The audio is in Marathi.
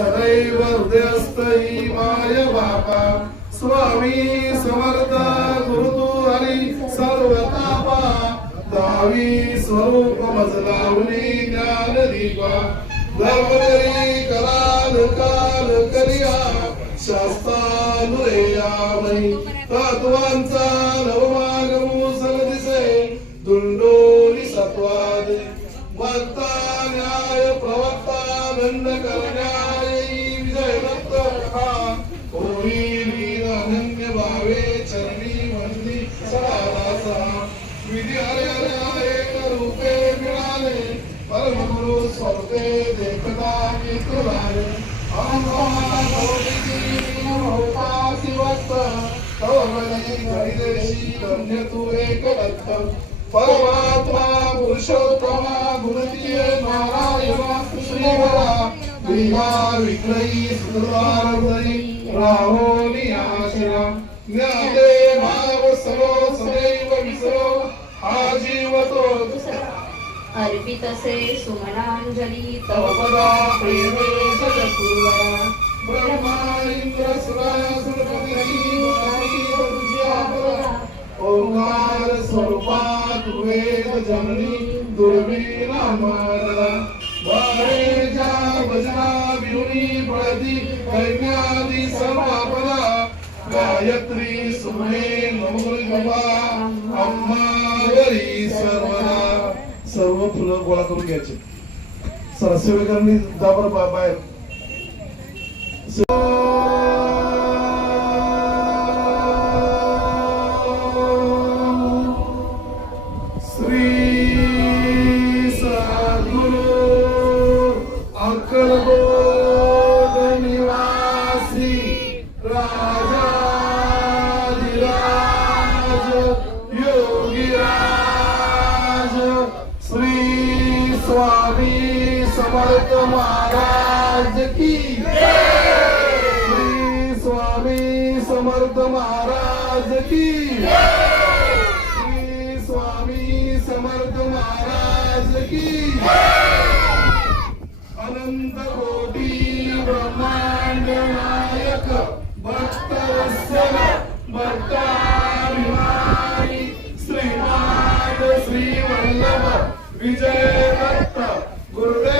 सदैव हृदयस्थी माय बापा स्वामी समर्थ गुरु हरी सर्वतापा दावी स्वरूप मजलावली ज्ञान दीपा धर्म करी कराल काल करिया शास्त्रानुरेयामणी तत्वांचा नवमागमू सलदिसे दुंडोली सत्वादे वक्ता न्याय प्रवक्ता दंड करण्यायी विजय दत्त कोणी वीर अनन्य भावे चरणी वंदी सदादासा विधी हरे हरे एक रूपे मिळाले परम गुरु स्वरूपे देखता मी तुलाले अहंकार भोगी होतासी वक्त तवमनी घडीदेशी धन्य तू एक दत्त परमात्मा पुरुषोत्तमा गुणतीय नारायण श्रीहरा विमा विक्रयी सुधारदरी राहोनी आशिरा ज्ञाते भाव सर्व सदैव विसरो हा जीवतो अर्पितसे सुमनांजली तव पदा प्रेमे सदपुरा ब्रह्मा इंद्र सुरासुरपती ओंकार स्वरूपा वेद जननी दुर्बीण अमरदा वारेजा भजना विहुनी प्रति कैज्ञादि सर्वापदा गायत्री सुमने नमोल बाबा अम्मा गरी सर्वदा सर्व फुलं गोळा करून घ्यायचे सरसेवेकरांनी जा बरं बाहेर स्वामी समर्थ महाराज की श्री स्वामी समर्थ महाराज की श्री स्वामी समर्थ महाराज की अनंत कोटी ब्रह्मांड नायक भक्त वत्सल भक्ताभिमानी श्रीमान श्री वल्लभ विजय दत्त गुरुदेव